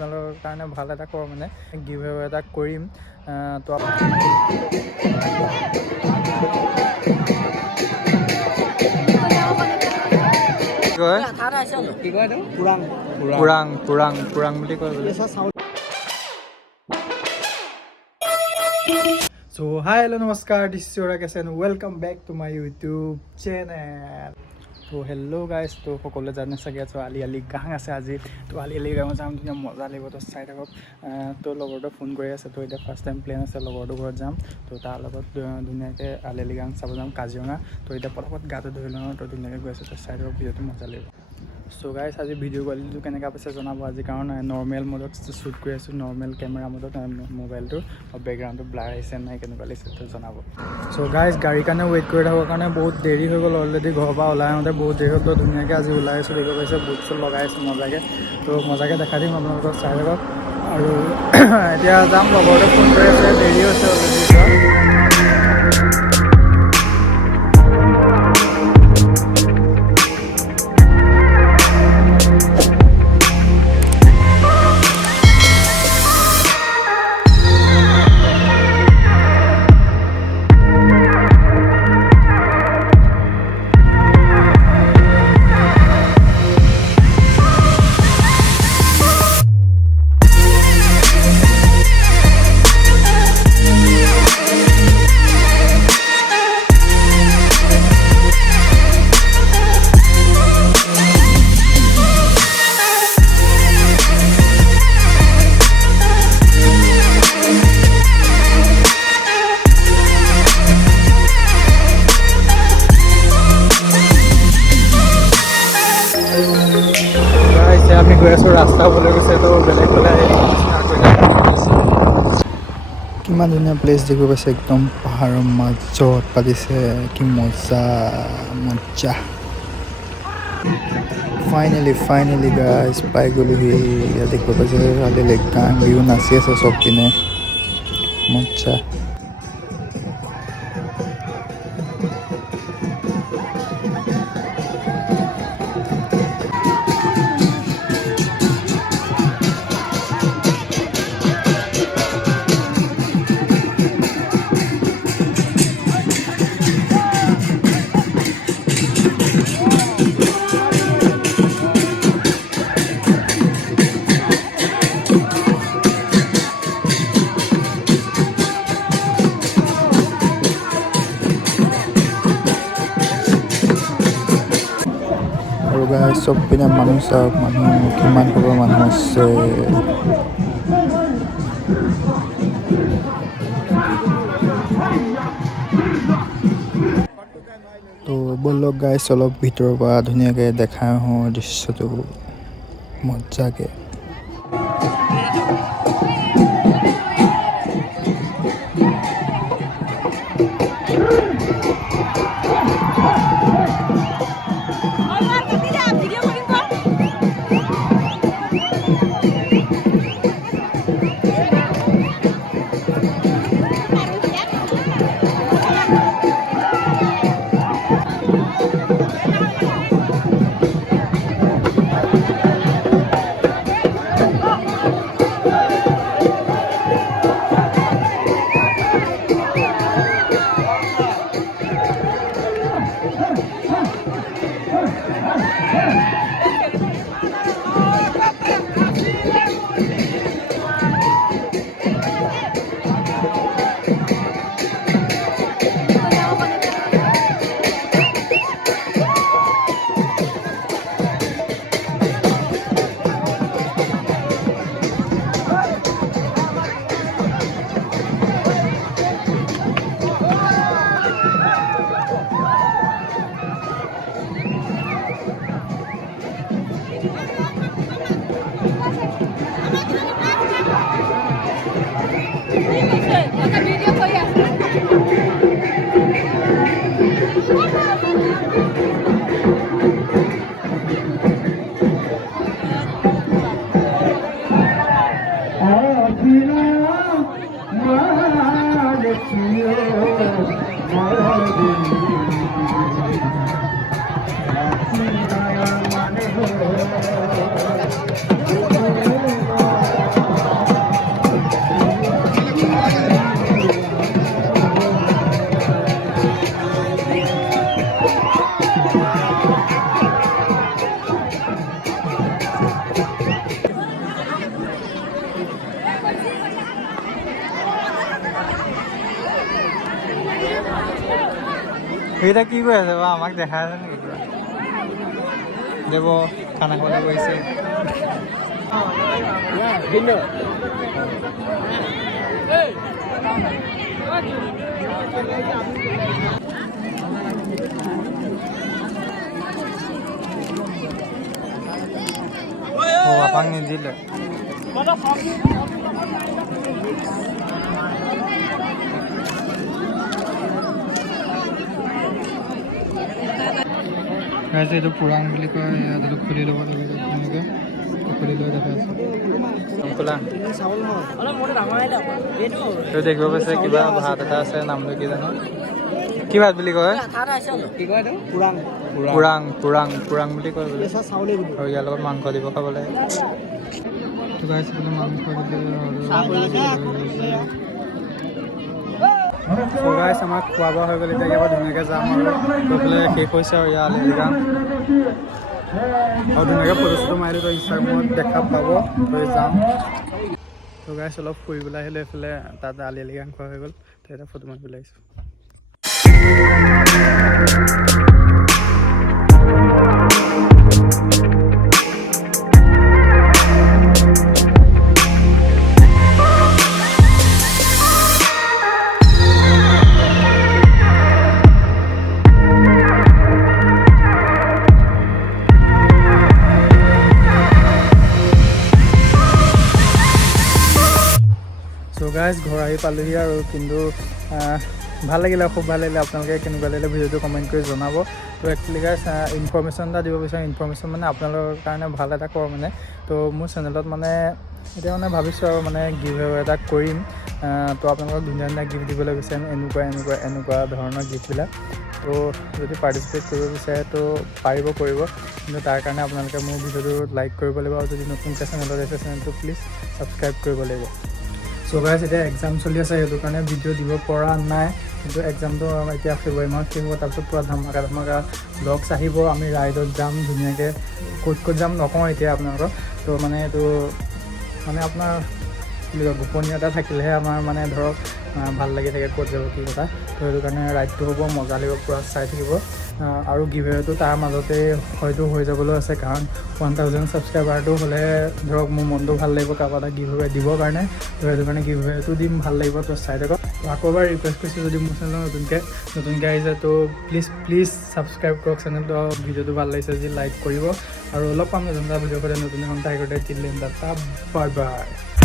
আপোনালোকৰ কাৰণে ভাল এটা কৰোঁ মানে গিভ এৱে এটা কৰিম তো পুৰাং বুলি কয় বোলে। So hi hello namaskar, this is your Rakesh and welcome back to my YouTube channel. So hello guys, তো সকলোৱে জানে চাগে তো আলি গাং আছে আজি। তো আলি গাঙত যাম, ধুনীয়া মজা লাগিব। তো চাই থাকক। তো লগৰটো ফোন কৰি আছে, তো এতিয়া ফাৰ্ষ্ট টাইম প্লেন আছে লগৰটোৰ ঘৰত যাম। তো তাৰ লগত ধুনীয়াকৈ আলি গাং চাব যাম কাজিৰঙা। তো এতিয়া পটাপট গাটো ধুই লওঁ, তো ধুনীয়াকৈ গৈ আছোঁ। তো চাই থাকক, ভিডিঅ'টো মজা লাগিব। সো গাইজ আজি ভিডিঅ' কোৱালিটিটো কেনেকুৱা পাইছে জনাব। আজি কাৰণ নৰ্মেল মোডত শ্বুট কৰি আছোঁ, নৰ্মেল কেমেৰা মোডত মোবাইলটো বেকগ্ৰাউণ্ডটো ব্লাৰ আহিছে নাই কেনেকুৱা লাগিছে তো জনাব। চ' গাইজ গাড়ীৰ কাৰণে ৱেইট কৰি থকাৰ কাৰণে বহুত দেৰি হৈ গ'ল অলৰেডি। ঘৰৰ পৰা ওলাই আহোঁতে বহুত দেৰি হ'ল। তো ধুনীয়াকৈ আজি ওলাই আছোঁ, দেখিব পাইছে বুট চুট লগাই আছোঁ মজাকৈ। তো মজাকৈ দেখাই দিম আপোনালোকক, চাই থাকক। আৰু এতিয়া যাম, লগৰতে ফোন কৰি আছে, দেৰি হৈছে অলৰেডি যোৱা। আমি গৈ আছোঁ, ৰাস্তা ওলাই গৈছে। তো বেলেগ ফালে কিমান ধুনীয়া প্লেচ দেখিব পাইছে, একদম পাহাৰৰ মাজত পাতিছে, কি মজা মজা। ফাইনেলি গাইজ পাই গ'লোহি। ইয়াত দেখিব পাইছে লিগাং বিহু নাচি আছে চব পিনে, মজা। আৰু গাই চব পিনে মানুহ চাওক, মানুহ কিমান খবৰ মানুহ আছে। তো বলক গাইছ অলপ ভিতৰৰ পৰা ধুনীয়াকৈ দেখাই আহোঁ দৃশ্যটো মজাকৈ। এইটা কি কৈ আছে বা আমাক দেখা আছে নেকি দেৱ খানা খাবলৈ গৈছে বাপাক নিদিলে এইটো পুৰাং বুলি কয় ইয়াত খুলি ল'ব লাগিব তেনেকৈ খুলি লৈ দেখা আছে খোলা এইটো দেখিব পাইছে কিবা ভাত এটা আছে নামটো কি জানো কি ভাত বুলি কয় পুৰাং পুৰাং পুৰাং বুলি কয় আৰু ইয়াৰ লগত মাংস দিব খাবলৈ মাংস গাইছ আমাক খোৱা বোৱা হৈ গ'ল এতিয়া ইয়াৰ পৰা ধুনীয়াকৈ যাম আৰু গৈ পেলাই শেষ হৈছে আৰু ইয়াৰ লিগাং আৰু ধুনীয়াকৈ ফটো চটো মাৰিলোঁ তো ইনষ্টাগ্ৰামত দেখা পাব তই যাম তো গাইছ অলপ ফুৰিবলৈ আহিলোঁ এইফালে তাত আলি লিগাং খোৱা হৈ গ'ল তো এটা ফটো মাৰিবলৈ আহিছোঁ গাইজ ঘৰ আহি পালোহি আৰু কিন্তু ভাল লাগিলে খুব ভাল লাগিলে আপোনালোকে কেনেকুৱা লাগিলে ভিডিঅ'টো কমেণ্ট কৰি জনাব তো একচুৱেলি গাইজ ইনফৰ্মেশ্যন এটা দিব বিচাৰোঁ ইনফৰ্মেশ্যন মানে আপোনালোকৰ কাৰণে ভাল এটা কৰোঁ মানে তো মোৰ চেনেলত মানে এতিয়া মানে ভাবিছোঁ আৰু মানে গিভ এটা কৰিম তো আপোনালোকক ধুনীয়া ধুনীয়া গিফ্ট দিবলৈ বিচাৰিম এনেকুৱা ধৰণৰ গিফ্টবিলাক তো যদি পাৰ্টিচিপেট কৰিব বিচাৰে তো পাৰিব কৰিব কিন্তু তাৰ কাৰণে আপোনালোকে মোৰ ভিডিঅ'টো লাইক কৰিব লাগিব আৰু যদি নতুনকৈ চেনেলত আছে চেনেলটো প্লিজ ছাবস্ক্ৰাইব কৰিব লাগিব চ' গাইজ এতিয়া এক্সাম চলি আছে সেইটো কাৰণে ভিডিঅ' দিব পৰা নাই কিন্তু এক্সামটো এতিয়া ফেব্ৰুৱাৰী মাহত শেষ হ'ব তাৰপিছত পূৰা ধামাকা ব্লগছ আহিব আমি ৰাইডত যাম ধুনীয়াকৈ ক'ত যাম নকওঁ এতিয়া আপোনালোকক তো মানে এইটো মানে আপোনাৰ বুলি কয় গোপনীয়তা থাকিলেহে আমাৰ মানে ধৰক ভাল লাগি থাকে ক'ত যাব কি কথা তো সেইটো কাৰণে ৰাইডটো হ'ব মজা লাগিব পূৰা চাই থাকিব আৰু গিভৱেটো তাৰ মাজতে হয়তো হৈ যাবলৈ আছে কাৰণ 1000 ছাবস্ক্ৰাইবাৰটো হ'লে ধৰক মোৰ মনটো ভাল লাগিব কাৰোবাৰ এটা গিভৱে দিবৰ কাৰণে তো সেইটো কাৰণে গিভৱেটো দিম ভাল লাগিব তো চাই থাকক আকৌ এবাৰ ৰিকুৱেষ্ট কৰিছোঁ যদি মোৰ চেনেলত নতুনকৈ আহিছে তো প্লিজ ছাবস্ক্ৰাইব কৰক চেনেলটো ভিডিঅ'টো ভাল লাগিছে যদি লাইক কৰিব আৰু অলপ পাম নতুন এটা ভিডিঅ' কৰি নতুন এখন টাইগৰ দিলে বাই বাই